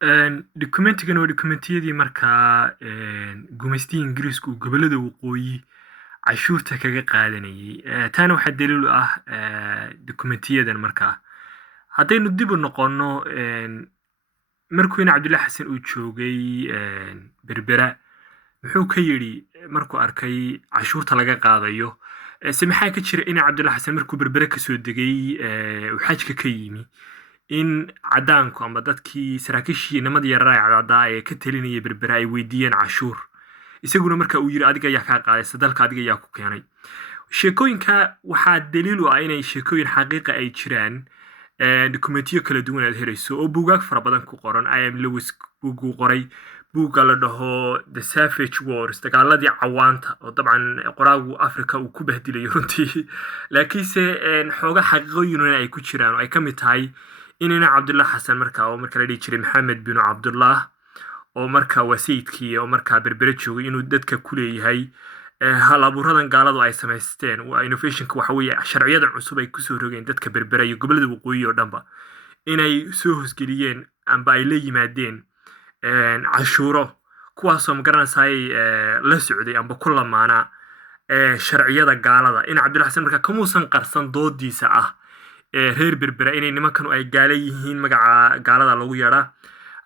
Dokumentigan waa dokumentiyadii markaa gumaystigii Ingiriisku uu gobollada waqooyi cashuurta kaga qaadanayay. Taana waxaa daliil u ah dokumentiyadan markaa. Haddaynu dib u noqonno markuu Cabdullaahi Xasan uu joogay Berbera, muxuu ka yidhi markuu arkay cashuurta laga qaadayo se maxaa ka jira in Cabdullaahi Xasan markuu Berbera kasoo degay uu xajka ka yimi in cadaanku ama dadkii saraakiishii nimadii yaraa cadaadaa ee ka talinayay Berbera ay weydiiyeen cashuur, isaguna marka uu yiri adiga ayaa kaa qaadaysa, dalka adiga ayaa ku keenay. Sheekooyinka waxaa daliil u ah inay sheekooyin xaqiiqa ay jiraan. Dokumentiyo kala duwan aad helayso oo buugaag fara badan ku qoran. I.M. Lewis buuguu qoray, buugga la dhaho The Savage Wars, dagaaladii cawaanta, oo dabcan qoraagu Afrika uu ku bahdilayo runtii, laakiinse xooga xaqiiqooyin ay ku jiraan oo ay ka mid tahay inayna Cabdullaahi Xasan markaa oo marka la dhihi jiray Maxamed bin Cabdullah oo markaa waa sayidkii oo markaa Berbera joogay inuu dadka ku leeyahay hal abuuradan gaaladu ay samaysteen. Waa innovationka waxa weeye sharciyadan cusub ay kusoo rogeen dadka Berbera iyo gobollada waqooyi oo dhanba inay soo hosgeliyeen amba ay la yimaadeen cashuuro kuwaasoo magaranaysaay la socday amba ku lamaana sharciyada gaalada. In Cabdullaahi Xasan markaa kamuusan qarsan doodiisa ah reer Berbera inay nimankan ay gaala yihiin, magaca gaalada lagu yeedhaa,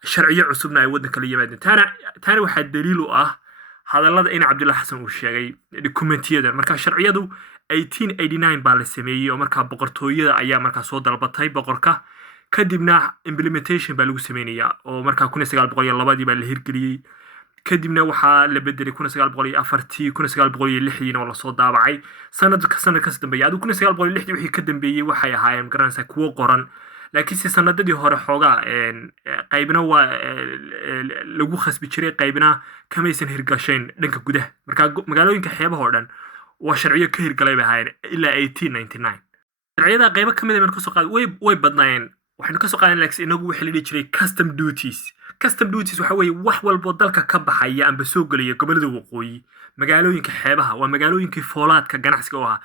sharciyo cusubna ay waddanka la yimaadeen. taana waxaa daliil u ah hadallada in Cabdullaahi Xasan uu sheegay dokumentiyadan. Marka sharciyadu 1889 baa la sameeyey oo markaa boqortooyada ayaa markaa soo dalbatay boqorka, kadibna implementation baa lagu sameynaya oo markaa 1902 baa la hirgeliyey, kadibna waxaa la bedelay 1904 1906 oo la soo daabacay sanadkaas dambeeyay. Adigu 1906 wixii ka dambeeyay waxay ahaayeen garanaysaa kuwo qoran, laakiinse sanadadii hore xoogaa qaybna waa lagu khasbi jiray, qaybna kamaysan hirgashayn dhanka gudaha. Marka magaalooyinka xeebaha oo dhan waa sharciyo ka hirgalay bay ahaayeen ilaa 1899. sharciyada qaybo ka mid ah kasoo qaad way badnaayeen. waxaynu kasoo qaadan laakiin inagu waxa la dhihi jiray custom duties. Custom duties waxa weeye wax walbo dalka ka baxaya amba soo gelaya gobollada waqooyi, magaalooyinka xeebaha waa magaalooyinkii foolaadka ganacsiga u ahaa.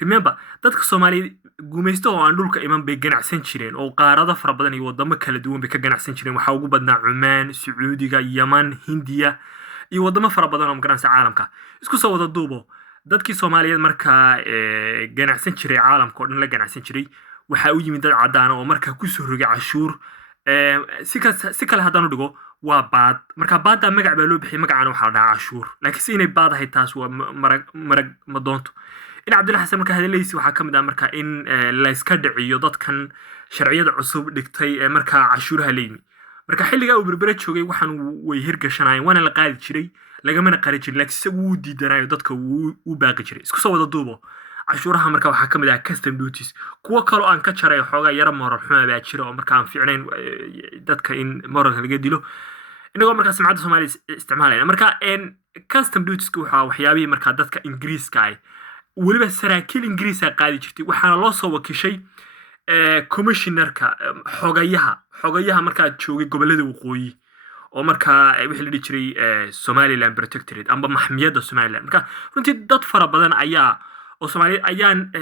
Remember, dadka Soomaaliyeed gumaysto oo aan dhulka iman bay ganacsan jireen oo qaarado fara badan iyo wadamo kala duwan bay ka ganacsan jireen. Waxaa ugu badnaa Cumaan, Sacuudiga, Yaman, Hindiya iyo wadamo fara badan oo magaranaysa caalamka. Isku soo wada duubo dadkii Soomaaliyeed markaa ganacsan jiray caalamka oo dhan la ganacsan jiray, waxaa u yimid dad cadaan oo markaa kusoo rogay cashuur. si kale haddaan u dhigo waa baad. Marka baadda magac baa loo bixiyay, magacana waxaa la dhahaa cashuur, laakiin si inay baad ahay taas waa marag ma doonto. In Cabdullaahi Xasan markaa hadaladiisi waxaa ka mid ah markaa in la iska dhiciyo dadkan sharciyada cusub dhigtay ee markaa cashuuraha la yimi. Marka xilligaa uu Berbera joogay waxaan way hirgashanayeen, waana la qaadi jiray, lagamana qari jirin, laakiin isagu wuu diidanayo dadka wuu baaqi jiray. Isku soo wada duubo cashuuraha markaa waxaa ka mid ah custom duties. Kuwo kaloo aan ka jaray xoogaa yara moral xumaa baa jira oo markaa aan fiicnayn dadka in moralka laga dilo, inagoo markaa samcadda Soomaaliya isticmaalayna. Marka custom dutiesku waxaa waxyaabihii markaa dadka Ingiriiska ah weliba saraakiil Ingiriisa qaadi jirtay, waxaana loo soo wakiishay commissionerka xogayaha markaa joogay gobollada waqooyi oo markaa wixii la dhihi jiray Somaliland Protectorate amba maxmiyadda Somaliland. Marka runtii dad fara badan ayaa oo Soomaaliyeed ayaan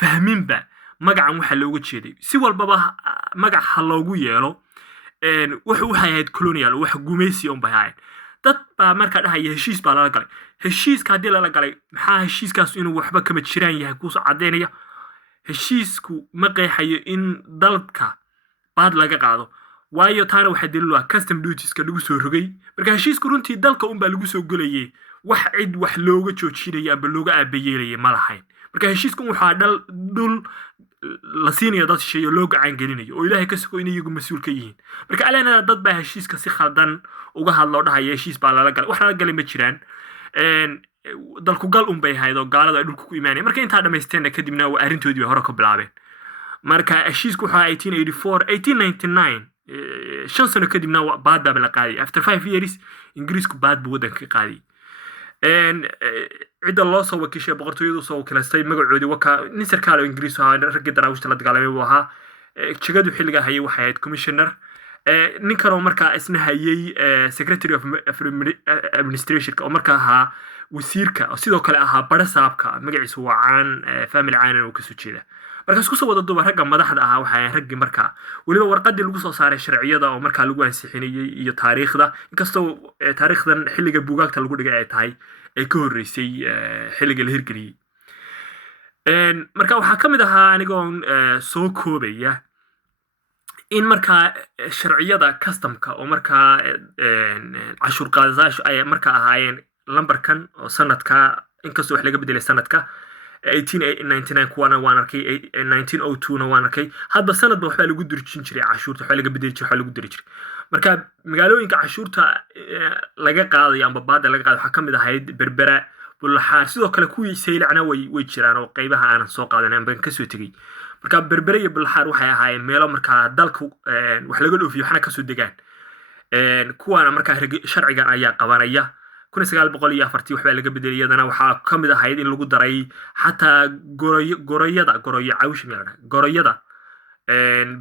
fahminba magacan waxa looga jeeday. Si walbaba magac ha loogu yeelo waxay ahayd colonial, wax gumaysi un bay ahayd. dad baa markaa dhahaya heshiis baa lala galay. Heshiiska haddii lala galay, maxaa heshiiskaas inuu waxba kama jiraan yahay kuusoo caddaynaya? Heshiisku ma qeexayo in dalka baad laga qaado, waayo taana waxaa daliil u ah custom dutieska lagu soo rogay. Marka heshiisku runtii dalka unbaa lagu soo gelayay, wax cid wax looga joojinaya amba looga aabayeelaya ma lahayn. Marka heshiisku waxaa dhul la siinayo dad shisheeye oo loo gacan gelinayo oo Ilaahay ka sugo in iyagu mas'uul ka yihiin. Marka aleenada dad baa heshiiska si khaldan uga hadlo oo dhahaya heshiis baa lala galay. Wax lala galay ma jiraan. dalku gal un bay ahayd oo gaaladu ay dhulka ku imaanayeen. Marka intaa dhammaysteena kadibna waa arrintoodii bay hore ka bilaabeen. Marka heshiisku waxaa 1884 1899 shan sano kadibna baad baa la qaaday. After 5 years Ingiriisku baad buu waddanka ka qaaday. cidda loo soo wakiishay boqortooyadu soo wakiilastay magacoodii waka nin sarkaal oo Ingiriis ah ragga daraawishta la dagaalamay buu ahaa. jagadu xilliga hayay waxay ahayd commissioner. ninkan oo markaa isna hayay secretary of administration oo markaa ahaa wasiirka oo sidoo kale ahaa barasaabka magaciisu waa caan family caan oo ka soo jeeda. marka isku soo wada duuba ragga madaxda ahaa waxay ahayn raggii markaa weliba warqadii lagu soo saaray sharciyada oo markaa lagu ansixinayay iyo taariikhda inkastoo taariikhdan xilliga buugaagta lagu dhigay ay tahay ay ka horreysay xilliga la hirgeliyey marka waxaa ka mid ahaa anigoo soo koobaya in markaa sharciyada customka oo markaa cashuur qaadasho ay markaa ahaayeen lambarkan oo sanadka inkastoo wax laga bedelay sanadka 1899 kuwana waan arkay 1902 na waan arkay hadda sanadba waxbaa lagu durjin jiray cashuurta waxbaa laga bedeli jiray waxbaa lagu diri jiray marka magaalooyinka cashuurta laga qaadayo amba baada laga qaadayo waxaa ka mid ahayd berbera bulaxaar sidoo kale kuwii saylacna way jiraan oo qaybaha aanan soo qaadan aan ka soo tegay marka berbera iyo bulaxaar waxay ahaayeen meelo markaa dalka wax laga dhoofiyo waxna ka soo degaan kuwana markaa sharcigan ayaa qabanaya 1904 waxbaa laga bedelay iyadana waxaa ka mid ahayd in lagu daray xataa goroyada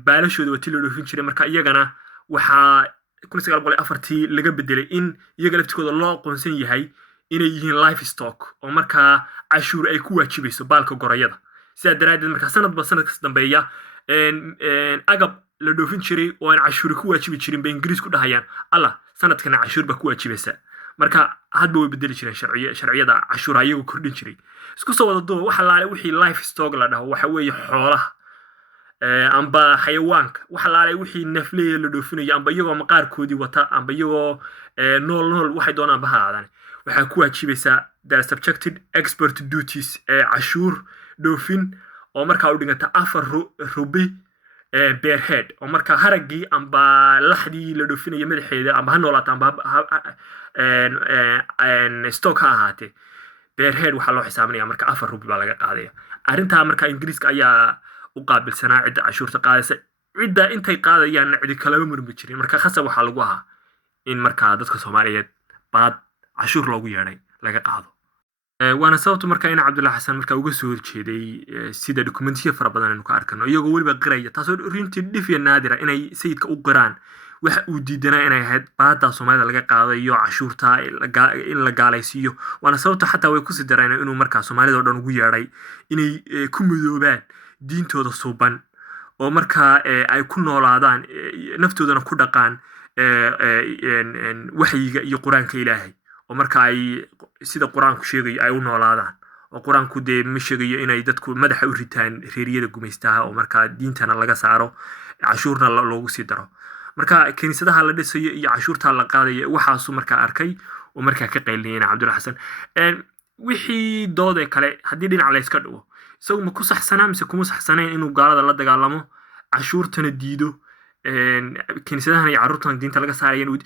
baalashooda wati la dhoofin jiray marka iyagana waxaa 1904 laga bedelay in iyaga laftikooda loo aqoonsan yahay inay yihiin livestock oo markaa cashuur ay ku waajibayso baalka goroyada sidaa daraadeed markaa sanadba sanadkas dambeeya agab la dhoofin jiray oo aan cashuuri ku waajibi jirin bay ingiriis ku dhahayaan allah sanadkana cashuur baa ku waajibaysa marka hadba way bedeli jireen sharciyada cashuur ayagu kordhin jiray isku soo wada duuba waxa laale wixii livestock la dhaho waxa weeye xoolaha amba xayawaanka waxa laale wixii nafleeya la dhoofinayo amba iyagoo maqaarkoodii wata amba iyagoo nool waxay doonaan baha aadaan waxaa ku waajibaysaa the subjected export duties cashuur dhoofin oo markaa u dhiganta 4 rubi bear head oo markaa haragii amba laxdii la dhoofinayo madaxeeda amba ha noolaato amba stock ha ahaatee bear head waxaa loo xisaabinaya marka 4 rubi baa laga qaadaya arrintaa markaa ingiriiska ayaa u qaabilsanaa cidda cashuurta qaadaysa cidda intay qaadayaan cidi kalaba murmi jirin marka khasab waxaa lagu ahaa in markaa dadka Soomaaliyeed baad cashuur loogu yeedhay laga qaado waana sababta markaa in Cabdullaahi Xasan markaa uga soo horjeeday sida dokumentiyo fara badan aynu ka arkano iyagoo weliba qiraya taasoo runtii dhif iyo naadira inay sayidka u qiraan waxa uu diidanaa inay ahayd baada Soomaalida laga qaadayo cashuurta in la gaalaysiiyo waana sababta xataa way ku sii dareen inuu markaa Soomaalida oo dhan ugu yeedhay inay ku midoobaan diintooda suuban oo markaa ay ku noolaadaan naftoodana ku dhaqaan waxyiga iyo quraanka Ilaahay oo marka ay sida quraanku sheegay ay u noolaadaan oo quraanku ma sheegayo inay dadku madaxa u ritaan reeriyada gumaystaha oo marka diintana laga saaro cashuurna loogu sii daro marka kaniisadaha la dhisayo iyo cashuurta la qaadayo waxaas marka arkay oo marka ka qeyliyeen Cabdullaahi Xasan wixii doode kale hadii dhinac la iska dhigo isagu ma ku saxsanaa mise kuma saxsaneen inuu gaalada la dagaalamo cashuurtana diido kaniisadahan iyo carruurtan diinta laga saarayo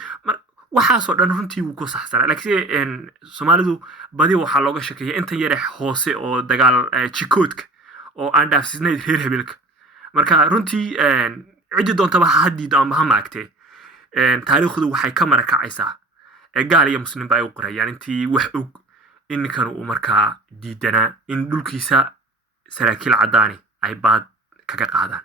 waxaasoo dhan runtii wuu ku saxsanaa laakiin Soomaalidu badi waxaa looga shakeeyaa inta yare hoose oo dagaal jikoodka oo aan dhaafsisnayd reer hebelka marka runtii cidi doontaba ha diido ama ha maagtee taariikhdu waxay ka marakacaysaa gaal iyo muslim baa ay u qorayaan intii wax og in ninkan uu markaa diidanaa in dhulkiisa saraakiil cadaani ay baad kaga qaadaan